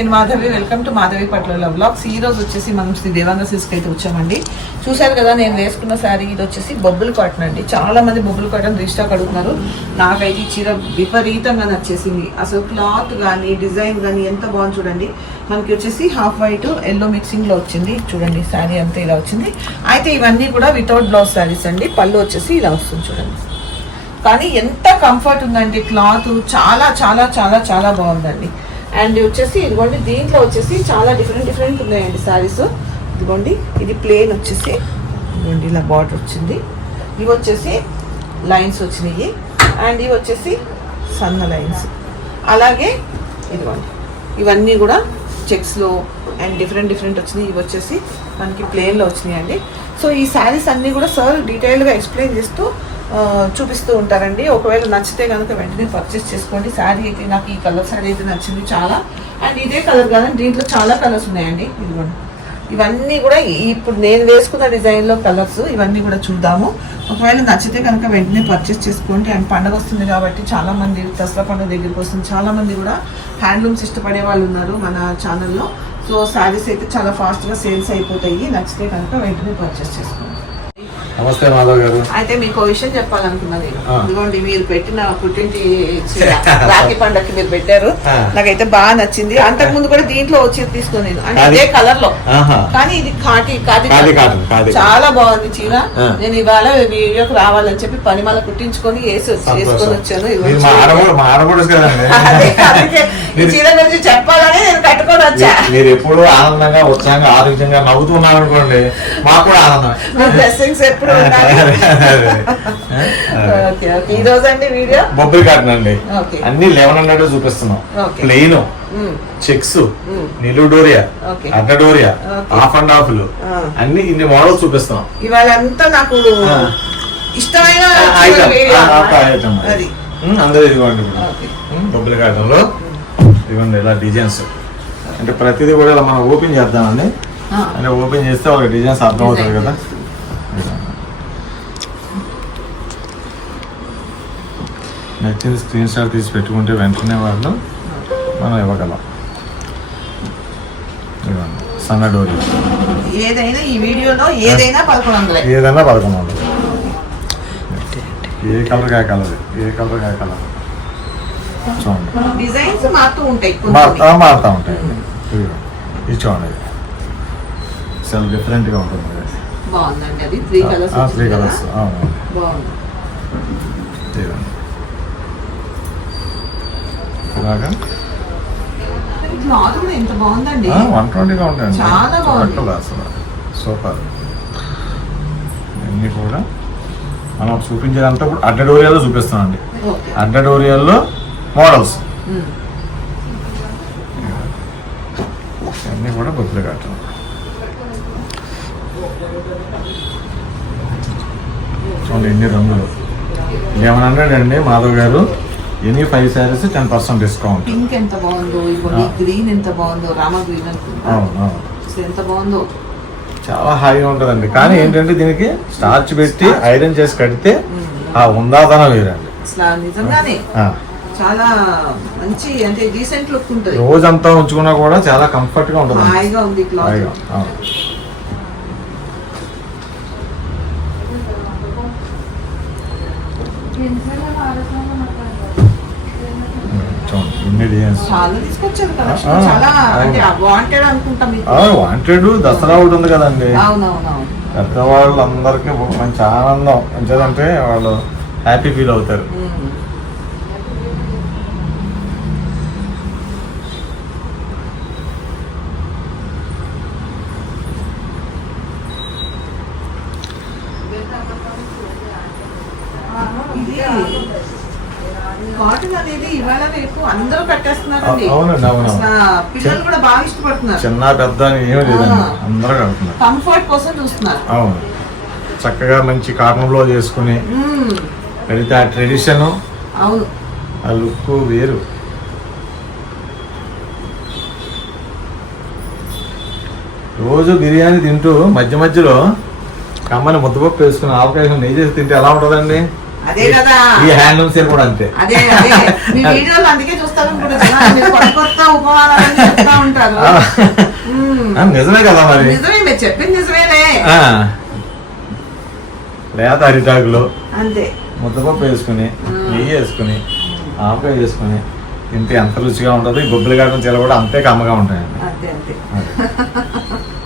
నేను Madhavi welcome to Madhavi పట్ల blogs ఈ రోజు వచ్చేసి మనం శ్రీ దేవాంగ సిల్క్ అయితే వచ్చామండి. చూశారు కదా నేను వేసుకున్న శారీ ఇది వచ్చేసి బొబ్బులు కాటన్ అండి. చాలా మంది బొబ్బులు కాటన్ రీస్టాక్ అడుగుతున్నారు. నాకైతే చీర విపరీతంగా నచ్చేసింది. అసలు క్లాత్ కానీ డిజైన్ కానీ ఎంత బాగుంది చూడండి. మనకి వచ్చేసి హాఫ్ వైట్ ఎల్లో మిక్సింగ్లో వచ్చింది. చూడండి శారీ అంతా ఇలా వచ్చింది. అయితే ఇవన్నీ కూడా వితౌట్ బ్లౌజ్ శారీస్ అండి. పళ్ళు వచ్చేసి ఇలా వస్తుంది చూడండి. కానీ ఎంత కంఫర్ట్ ఉందండి క్లాత్. చాలా చాలా చాలా చాలా బాగుందండి. అండ్ వచ్చేసి ఇదిగోండి దీంట్లో వచ్చేసి చాలా డిఫరెంట్ డిఫరెంట్ ఉన్నాయండి శారీస్ ఇదిగోండి ఇది ప్లేన్ వచ్చేసి. ఇదిగోండి ఇలా బార్డర్ వచ్చింది. ఇవి వచ్చేసి లైన్స్ వచ్చినాయి. అండ్ ఇవి వచ్చేసి సన్న లైన్స్ అలాగే ఇదిగోండి ఇవన్నీ కూడా చెక్స్లో అండ్ డిఫరెంట్ డిఫరెంట్ వచ్చినాయి. ఇవి వచ్చేసి మనకి ప్లేన్లో వచ్చినాయండి. సో ఈ శారీస్ అన్నీ కూడా సార్ డీటెయిల్గా ఎక్స్ప్లెయిన్ చేస్తూ చూపిస్తూ ఉంటారండి. ఒకవేళ నచ్చితే కనుక వెంటనే పర్చేస్ చేసుకోండి. శారీ అయితే నాకు ఈ కలర్ శారీ అయితే నచ్చింది చాలా. అండ్ ఇదే కలర్ కాదండి దీంట్లో చాలా కలర్స్ ఉన్నాయండి. ఇదిగోండి. ఇవన్నీ కూడా ఇప్పుడు నేను వేసుకున్న డిజైన్లో కలర్స్ ఇవన్నీ కూడా చూద్దాము. ఒకవేళ నచ్చితే కనుక వెంటనే పర్చేస్ చేసుకోండి. అండ్ పండగ వస్తుంది కాబట్టి చాలామంది దసరా పండుగ దగ్గరికి వస్తుంది. చాలామంది కూడా హ్యాండ్లూమ్స్ ఇష్టపడే వాళ్ళు ఉన్నారు మన ఛానల్లో సో శారీస్ అయితే చాలా ఫాస్ట్గా సేల్స్ అయిపోతాయి. నచ్చితే కనుక వెంటనే పర్చేస్ చేసుకోండి. నమస్తే మాధవ్ గారు అయితే మీకు ఒక విషయం చెప్పాలనుకున్నా నేను ఆ. ఇదిగోండి మీరు పెట్టిన పుట్టింటి రాఖీ పండగకి మీరు పెట్టారు. నాకైతే బాగా నచ్చింది అంతకు ముందు కూడా దీంట్లో వచ్చి తీసుకుని నేను అంటే. ఇదే కలర్లో. కానీ ఇది కాటి కాది. చాలా బాగుంది చీర. నేను ఇవాళ వీడియోకి రావాలని చెప్పి పనిమాల కుట్టించుకొని వేసి వేసుకొని వచ్చాను చీర. అదే, గురించి చెప్పాలని నేను కట్టుకొని వచ్చా మీరు- ఎప్పుడు ఆనందంగా ఉత్సాహంగా ఆరోగ్యంగా నవ్వుతూ ఉన్నారనుకోండి మాకు కూడా ఆనందం ఎప్పుడు ఈ రోజు అండి వీడియో? బొబ్బరి కాటన్ అండి. అన్ని లెవెన్ హండ్రెడ్ చూపిస్తున్నాం. Plain checks. నిలువు డోరియా. అడ్డ డోరియా. హాఫ్ అండ్ హాఫ్లు ఆ. అన్ని ఇన్ని మోడల్స్ చూపిస్తున్నాం. ఇవాళ అంతా నాకు. ఇష్టమైన అందరూ ఇదిగోండి బొబ్బరి కాటన్లో ఇదిగోండి ఇలా డిజైన్స్. అంటే ప్రతిదీ కూడా ఇలా మనం ఓపెన్ చేద్దామండి. అంటే ఓపెన్ చేస్తే ఒక డిజైన్స్ అర్థం అవుతుంది కదా. నచ్చింది స్క్రీన్ షాట్ తీసి పెట్టుకుంటే వెంటనే వాళ్ళు మనం ఇవ్వగలం. సన్న డోరీ. ఏదైనా ఈ వీడియోలో ఏదైనా పదకొండు వందలే. ఏదైనా పదకొండు వందలు. ఏ కలర్ కా కలర్ ఏ కలర్ కా కలర్ చూడండి. డిజైన్స్ మారుతూ ఉంటాయి మారుతా మారుతా ఉంటాయి. ఇది చూడండి. చాలా డిఫరెంట్గా ఉంటుంది. బాగుందండి అది. త్రీ కలర్స్ త్రీ కలర్స్ అవును. బాగుంది. ఇదిగోండి. ఇలాగా? వన్ ట్వంటీగా బాగుంది. చూడక్కర్లేదు అసలు. సూపర్. ఇవన్నీ కూడా మనం చూపించేదంతా కూడా అడ్డడోరియాలో చూపిస్తామండి అడ్డడోరియాల్లో మోడల్స్. ఇవన్నీ కూడా బొబ్బులు కట్టం చూడండి ఎన్ని రంగులు. లెవెన్ హండ్రెడ్ అండి మాధవ్ గారు? Any five saris ten percent discount pink ఎంత బాగుందో ఇప్పుడు ఆ. గ్రీన్ ఎంత బాగుందో రామ గ్రీన్ అనుకుంటా. ఎంత బాగుందో. చాలా హాయిగా ఉంటుందండి. కానీ ఏంటంటే దీనికి స్టార్చ్ పెట్టి ఐరన్ చేసి కడితే ఆ ఉందాతనం వేరండి. నిజంగానే చాలా మంచి అంటే డీసెంట్ లుక్ ఉంటుంది. రోజంతా ఉంచుకున్నా కూడా చాలా కంఫర్ట్గా ఉంటుంది హాయిగా ఉంది క్లాత్ హాయిగా అవును. చూడండి ఎన్ని డిజైన్స్ చాలా తీసుకొచ్చారు కదా ఆ, చాలా అంటే అవును. వాంటెడ్ అనుకుంటా మీకు. వాంటెడ్ దసరా ఒకటి ఉంది కదండి. అవునవునవును. పెద్దవాళ్ళందరికీ మంచి ఆనందం. మంచిదంటే వాళ్ళు హ్యాపీ ఫీల్ అవుతారు. ఇది. కాటన్ అనేది ఇవాళ రేపు అందరూ కట్టేస్తున్నారండి. అ- అవునండి, అవును. అసలు పిల్లలు కూడా బాగా ఇష్టపడుతున్నారు. చిన్న పెద్ద ఏమీ లేదండి. ఆ. అందరూ కడుతున్నారు. కంఫర్ట్ కోసం చూస్తున్నారు. అవును. చక్కగా మంచి కాటన్ చేసుకుని. కడితే ఆ ట్రెడిషన్ అవును. ఆ లుక్ వేరు. రోజు బిర్యానీ తింటూ మధ్య మధ్యలో కమ్మని ముద్దపప్పు వేసుకుని ఆవకాయ నెయ్యి చేసి తింటే ఎలా ఉంటుందండి? అదే కదా. ఈ హ్యాండ్లూమ్ సేల్ కూడా అంతే. అదే అదే. మీ వీడియోలు అందుకే చూస్తాను కొత్త కొత్త చెప్తా ఉంటారు. నిజమే కదా మరి. నిజమే మీరు చెప్పింది నిజమేలే ఆ. లేత అరిటాకులో. అంతే. ముద్దపప్పు వేసుకుని నెయ్యి వేసుకుని ఆవకాయ వేసుకుని తింటే ఎంత రుచిగా ఉంటుంది గుబ్బలు కాకుండా చీల కూడా అంతే కమ్మగా ఉంటాయండి. అంతే అంతే.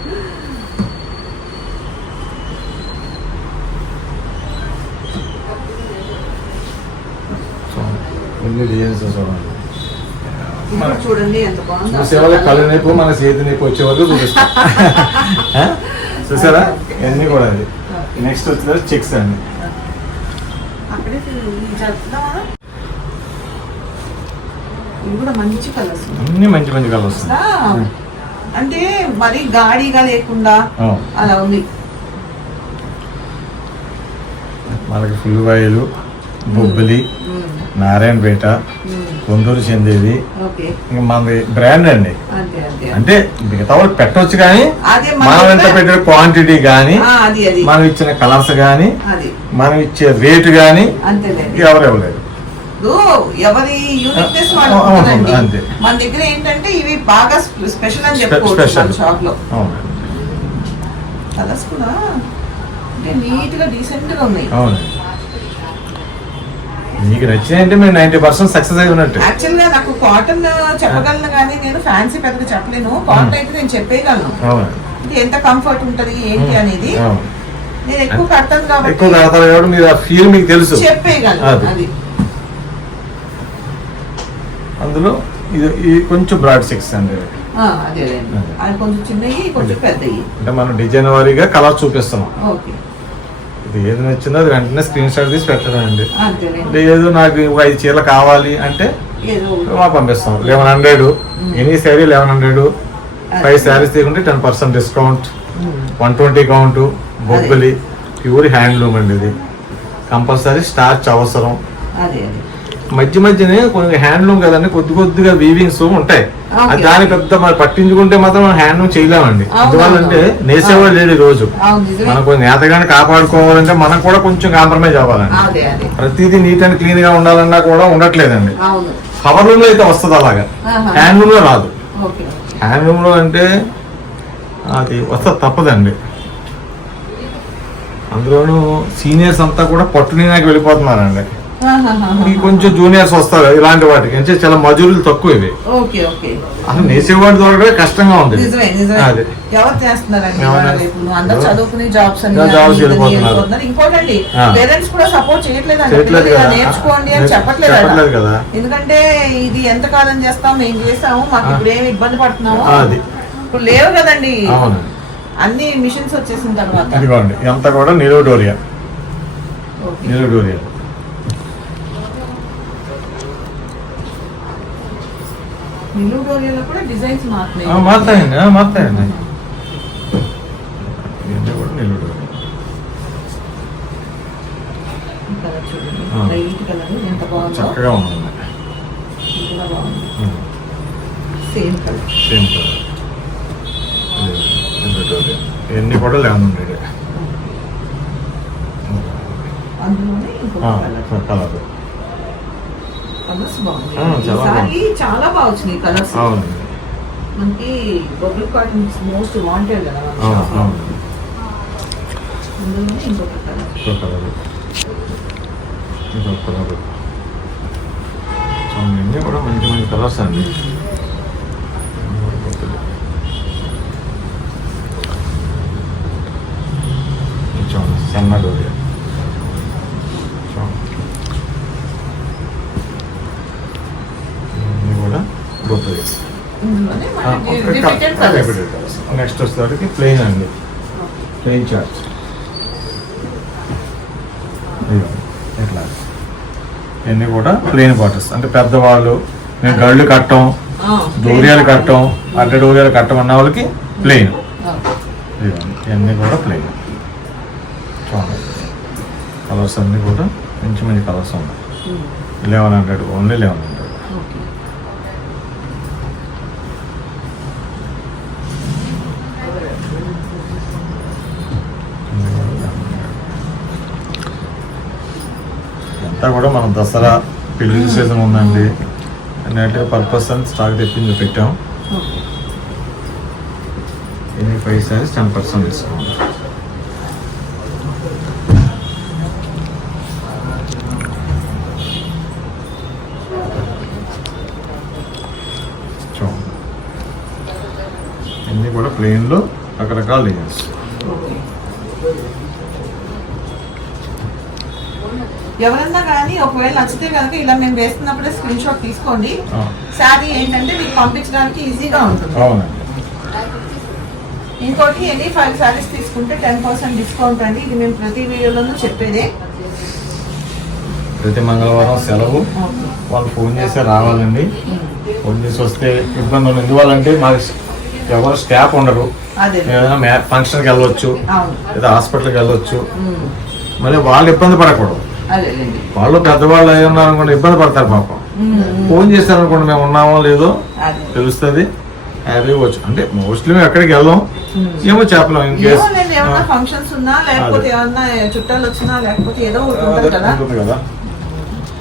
ఎన్ని డిజైన్స్ చూడండి చూడండి ఎంత బాగుందో. చూసే వాళ్ళకి కళ్ళు నొప్పి మన చేతి నొప్పి వచ్చే వరకు చూపిస్తాం? చూసారా? ఇవన్నీ కూడా అది. నెక్స్ట్ వచ్చేది చెక్స్ అండి. అన్ని మంచి మంచి కలర్స్ అంటే మరి గాడిగా లేకుండా అలా ఉంది. మనకి ఫుల్ వాయిలు బొబ్బిలి. నారాయణపేట. కొందూరు చెందేది. మనది బ్రాండ్ అండి. అంటే మిగతా వాళ్ళు పెట్టవచ్చు కానీ మన ఎంత దగ్గర- పెట్టే క్వాంటిటీ కానీ మనం ఇచ్చిన కలర్స్ కానీ మనం ఇచ్చే రేటు కానీ ఎవరు ఇవ్వలేదు. ఎవరి యూనిక్నెస్. అంతే. మన దగ్గర ఏంటంటే ఇవి బాగా స్పెషల్ అని చెప్పుకోవచ్చు షాప్లో. కలర్స్ కూడా నీట్గా డీసెంట్గా ఉన్నాయి. మీకు నచ్చినాయంటే మేము నైంటీ పర్సెంట్ సక్సెస్ అయి ఉన్నట్టు. యాక్చువల్గా నాకు కాటన్ చెప్పగలను కానీ నేను ఫ్యాన్సీ పెద్దగా చెప్పలేను. కాటన్ అయితే నేను చెప్పేయగలను. ఎంత కంఫర్ట్ ఉంటది ఏంటి అనేది అవును. నేను ఎక్కువ కడతాను ఎక్కువ కాబట్టి కడతారు కాబట్టి మీరు ఆ ఫీల్ మీకు తెలుసు. చెప్పేయగలను అది. అది. అందులో ఇది కొంచెం బ్రాడ్ సిక్స్ అండి. కొంచెం చిన్నవి కొంచెం పెద్దవి. అంటే మనం డిజైన్ వారీగా కలర్ చూపిస్తున్నాం. ఓకే. ఇది ఏది నచ్చిందో అది వెంటనే స్క్రీన్ షాట్ తీసి పెట్టడం అండి లేదు నాకు ఐదు చీరలు కావాలి అంటే మా పంపిస్తాం. Eleven hundred any sari eleven hundred five saris తీసుకుంటే ten percent discount one twenty count Bobbili pure handloom అండి ఇది. కంపల్సరీ స్టార్చ్ అవసరం. మధ్య మధ్యనే కొన్ని హ్యాండ్లూమ్ కదండి కొద్ది కొద్దిగా వీవింగ్స్ ఉంటాయి. దాని పెద్ద మరి పట్టించుకుంటే మాత్రం మనం హ్యాండ్లూమ్ చేయలేమండి. ఎందువల్లంటే. నేసేవాడు లేడు ఈ రోజు. మనం కొంచెం నేతగానే కాపాడుకోవాలంటే మనం కూడా కొంచెం కాంప్రమైజ్ అవ్వాలండి. ప్రతిదీ నీట్ అండ్ క్లీన్గా ఉండాలన్నా కూడా ఉండట్లేదండి. అవును. పవర్లూమ్లో అయితే వస్తుంది అలాగా. ఆహా. హ్యాండ్లూమ్లో రాదు. ఓకే హ్యాండ్లూమ్లో అంటే అది వస్తుంది తప్పదండి. అందులోనూ సీనియర్స్ అంతా కూడా పట్టునీనాకి వెళ్ళిపోతున్నారండి. ఈ కొంచెం జూనియర్స్ వస్తారు ఇలాంటి వాటికి. అంటే చాలా మజూరులు తక్కువ ఇవి. Okay okay. అసలు నేసేవాడి దొరకడే కష్టంగా ఉంది. అదే. ఎవరు? చదువుకుని జాబ్స్. ఇంకోటండి. పేరెంట్స్ కూడా సపోర్ట్ చేయట్లేదు. నేర్చుకోండి అని చెప్పట్లేదు కదా. ఎందుకంటే ఇది ఎంత కాలం చేస్తాం మేము చేసాము మాకు. ఇప్పుడు ఏమి ఇబ్బంది పడుతున్నాము. ఇప్పుడు లేవు కదండి. అన్ని మిషన్స్ వచ్చేసిన తర్వాత. ఇదంతా కూడా నిలువడోరియా ఓకే. నిలువడోరియా నిలువు డోరియాలో కూడా డిజైన్స్ మారుతున్నాయి ఆ, మారుతాయండి మారుతాయండి. ఇవన్నీ కూడా బాగుందో. చక్కగా ఉందండి. సేమ్ కలర్ సేమ్ కలర్ ఇవన్నీ కూడా లెవెన్ హండ్రెడ్ కలర్. కలర్స్ ఆ, చాలా ఈసారి చాలా బాగా వచ్చినాయి కలర్స్. అవునండి మనకి బొబ్బుల్ కాటన్ మోస్ట్ వాంటెడ్ కదా. అవును. అవును. అందులోనే ఇంకొక కలర్. ఇంకో కలర్. ఇవన్నీ కూడా మంచి మంచి కలర్స్ అండి. చూడండి సన్న డోరియా ఇవన్నీ కూడా నెక్స్ట్ వచ్చేసరికి ప్లెయిన్ అండి. ప్లెయిన్ చార్ట్ ఎట్లా? ఇవన్నీ కూడా ప్లెయిన్ బాటిల్స్ అంటే పెద్దవాళ్ళు మేము గళ్ళు కట్టం డోరియాలు కట్టం అడ్డ డోరియాలు కట్టం అన్న వాళ్ళకి ప్లెయిన్ ఇవన్నీ కూడా ప్లెయిన్ చూడండి. కలర్స్ అన్నీ కూడా మంచి మంచి కలర్స్ ఉన్నాయి eleven hundred only eleven hundred ఇదంతా కూడా మనం దసరా పెళ్ళి సీజన్ ఉందండి. అన్నట్టుగా పర్పస్ అని స్టాక్ తెప్పించి పెట్టాం. ఎన్ని five saris ten percent discount. చూడండి. అన్నీ కూడా ప్లెయిన్లో రకరకాల డిజైన్స్ ఎవరన్నా కానీ ఒకవేళ నచ్చితే కనుక ఇలా మేము వేస్తున్నప్పుడే స్క్రీన్ షాట్ తీసుకోండి. శారీ ఏంటంటే మీకు పంపించడానికి ఈజీగా ఉంటుంది. ఇంకోటి ఎనీ ఫైవ్ శారీస్ తీసుకుంటే టెన్ పర్సెంట్ డిస్కౌంట్ అండి. ఇది మేము ప్రతి వీడియోలోనూ చెప్పేదే. ప్రతి మంగళవారం సెలవు. వాళ్ళు ఫోన్ చేస్తే రావాలండి. ఫోన్ చేసి వస్తే ఇబ్బంది ఉండదు. ఎందువల్లంటే మాకు ఎవరు స్టాఫ్ ఉండరు. ఏదైనా ఫంక్షన్కి వెళ్ళొచ్చు. లేదా హాస్పిటల్కి వెళ్ళొచ్చు. మళ్ళీ వాళ్ళు ఇబ్బంది పడకూడదు. వాళ్ళు పెద్దవాళ్ళు అయి ఉన్నారు అనుకోండి ఇబ్బంది పడతారు పాపం. ఫోన్ చేస్తారనుకోండి మేము ఉన్నామో లేదో తెలుస్తుంది. హ్యాపీగా వచ్చు అంటే మోస్ట్లీ మేము ఎక్కడికి వెళ్ళాం ఏమో చెప్పలేం ఇన్ కేస్ ఏమోలేండి, ఏమన్నా ఫంక్షన్స్ ఉన్నా లేకపోతే ఏమన్నా చుట్టాలు వచ్చినా లేకపోతే ఏదో ఉంటుంది కదా. కదా.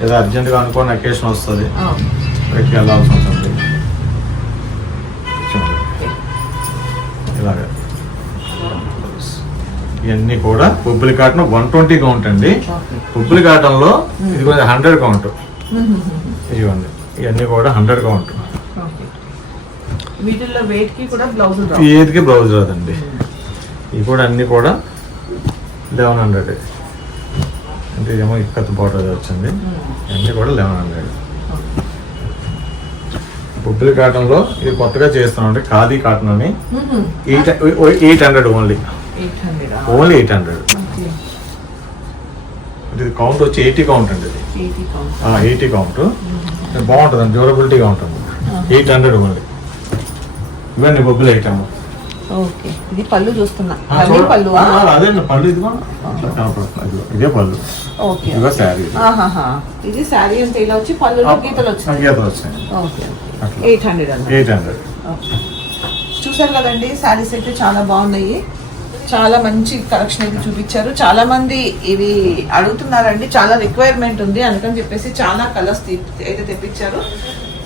ఏదో అర్జెంట్గా అనుకోని అకేషన్ వస్తుంది. ఎక్కడికి వెళ్ళాల్సి ఉంటుంది. ఇలాగే. ఇవన్నీ కూడా Bobbili cotton one twenty count అండి. ఓకే. బొబ్బిలి కాటన్లో ఇది కొంచెం హండ్రెడ్ కౌంట్. ఇవ్వండి ఇవన్నీ కూడా హండ్రెడ్ కౌంట్. ఏదికి బ్లౌజ్ రాదండి. ఇవి కూడా అన్నీ కూడా లెవెన్ హండ్రెడ్ అంటే ఏమో ఇక్కత్ బాటర్ వచ్చింది. అన్నీ కూడా లెవెన్ హండ్రెడ్ బొబ్బిలి కాటన్లో ఇది కొత్తగా చేస్తున్నాం అంటే ఖాదీ కాటన్ అని. Eight eight hundred only only eight hundred ఇది కౌంట్ వచ్చి ఎయిటీ కౌంట్ అండి ఇది. ఎయిటీ కౌంట్ ఎయిటీ బాగుంటుంది డ్యూరబిలిటీగా ఉంటుంది. ఎయిట్ హండ్రెడ్ ఓన్లీ ఇవన్నీ బొబ్బిలి ఐటమ్ ఓకే ఇది పళ్ళు చూస్తున్నా. పళ్ళు అదే పళ్ళు కనపడుతుంది ఇదిగో. ఇదే పళ్ళు. ఓకే శారీ. ఇది. శారీ అంటే ఇలా వచ్చి పళ్ళు గీతలు గీతలు వచ్చాయి ఓకే అట్లా. Eight hundred eight hundred. చూసారు కదండి శారీస్ అయితే చాలా బాగున్నాయి. చాలా మంచి కలెక్షన్ అయితే చూపించారు. చాలా మంది ఇవి అడుగుతున్నారండి. చాలా రిక్వైర్మెంట్ ఉంది అందుకని చెప్పేసి చాలా కలర్స్ అయితే తెప్పించారు.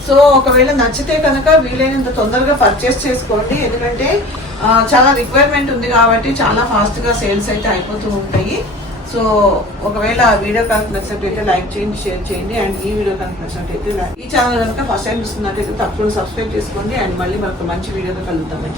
సో ఒకవేళ నచ్చితే కనుక వీలైనంత తొందరగా పర్చేస్ చేసుకోండి. ఎందుకంటే చాలా రిక్వైర్మెంట్ ఉంది కాబట్టి చాలా ఫాస్ట్గా సేల్స్ అయితే అయిపోతూ ఉంటాయి. సో ఒకవేళ వీడియో కనుక నచ్చినట్లయితే లైక్ చేయండి షేర్ చేయండి. అండ్ ఈ వీడియో కనుక నచ్చినట్లయితే ఈ ఛానల్ కనుక ఫస్ట్ టైం చూస్తున్నట్లయితే తప్పకుండా సబ్స్క్రైబ్ చేసుకోండి. అండ్ మళ్ళీ మనకు మంచి వీడియోతో కలుగుతామని